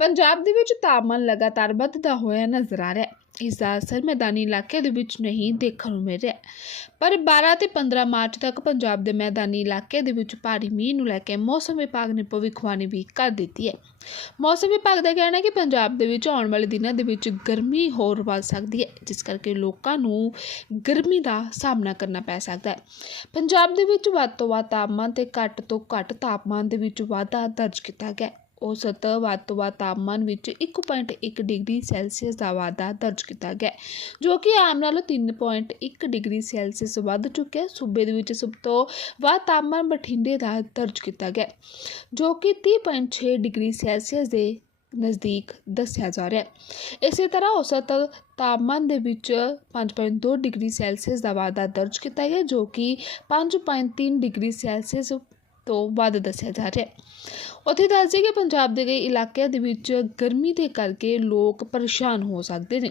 ਪੰਜਾਬ ਦੇ ਵਿੱਚ ਤਾਪਮਾਨ ਲਗਾਤਾਰ ਵੱਧਦਾ ਹੋਇਆ ਨਜ਼ਰ ਆ ਰਿਹਾ ਹੈ। ਇਸ ਦਾ ਅਸਰ ਮੈਦਾਨੀ ਇਲਾਕੇ ਦੇ ਵਿੱਚ ਨਹੀਂ ਦੇਖਣ ਨੂੰ ਮਿਲ ਰਿਹਾ ਪਰ 12 ਤੇ 15 ਮਾਰਚ ਤੱਕ ਪੰਜਾਬ ਦੇ ਮੈਦਾਨੀ ਇਲਾਕੇ ਦੇ ਵਿੱਚ ਭਾਰੀ ਮੀਂਹ ਨੂੰ ਲੈ ਕੇ ਮੌਸਮ ਵਿਭਾਗ ਨੇ ਭਵਿੱਖਬਾਣੀ ਵੀ ਕਰ ਦਿੱਤੀ ਹੈ। ਮੌਸਮ ਵਿਭਾਗ ਦਾ ਕਹਿਣਾ ਹੈ ਕਿ ਪੰਜਾਬ ਦੇ ਵਿੱਚ ਆਉਣ ਵਾਲੇ ਦਿਨਾਂ ਦੇ ਵਿੱਚ ਗਰਮੀ ਹੋਰ ਵੱਧ ਸਕਦੀ ਹੈ, ਜਿਸ ਕਰਕੇ ਲੋਕਾਂ ਨੂੰ ਗਰਮੀ ਦਾ ਸਾਹਮਣਾ ਕਰਨਾ ਪੈ ਸਕਦਾ ਹੈ। ਪੰਜਾਬ ਦੇ ਵਿੱਚ ਵੱਧ ਤੋਂ ਵੱਧ ਤਾਪਮਾਨ ਤੇ ਘੱਟ ਤੋਂ ਘੱਟ ਤਾਪਮਾਨ ਦੇ ਵਿੱਚ ਵਾਧਾ ਦਰਜ ਕੀਤਾ ਗਿਆ ਹੈ। ਔਸਤ ਵੱਧ ਤੋਂ ਵੱਧ ਤਾਪਮਾਨ ਵਿੱਚ 1.1 ਡਿਗਰੀ ਸੈਲਸੀਅਸ ਦਾ ਵਾਧਾ ਦਰਜ ਕੀਤਾ ਗਿਆ ਜੋ ਕਿ ਆਮ ਨਾਲੋਂ 3.1 ਡਿਗਰੀ ਸੈਲਸੀਅਸ ਵੱਧ ਚੁੱਕਿਆ ਸੂਬੇ ਦੇ ਵਿੱਚ ਸਭ ਤੋਂ ਵੱਧ ਤਾਪਮਾਨ ਬਠਿੰਡੇ ਦਾ ਦਰਜ ਕੀਤਾ ਗਿਆ ਜੋ ਕਿ 30.6 ਡਿਗਰੀ ਸੈਲਸੀਅਸ ਦੇ ਨਜ਼ਦੀਕ ਦੱਸਿਆ ਜਾ ਰਿਹਾ ਹੈ ਇਸੇ ਤਰ੍ਹਾਂ ਔਸਤ ਤਾਪਮਾਨ ਦੇ ਵਿੱਚ 5.2 ਡਿਗਰੀ ਸੈਲਸੀਅਸ ਦਾ ਵਾਧਾ ਦਰਜ ਕੀਤਾ ਗਿਆ ਜੋ ਕਿ 5.3 ਡਿਗਰੀ ਸੈਲਸੀਅਸ ਤੋਂ ਵੱਧ ਦੱਸਿਆ ਜਾ ਰਿਹਾ ਹੈ। ਉੱਥੇ ਦੱਸਦੇ ਕਿ ਪੰਜਾਬ ਦੇ ਕਈ ਇਲਾਕਿਆਂ ਦੇ ਵਿੱਚ ਗਰਮੀ ਦੇ ਕਰਕੇ ਲੋਕ ਪਰੇਸ਼ਾਨ ਹੋ ਸਕਦੇ ਨੇ।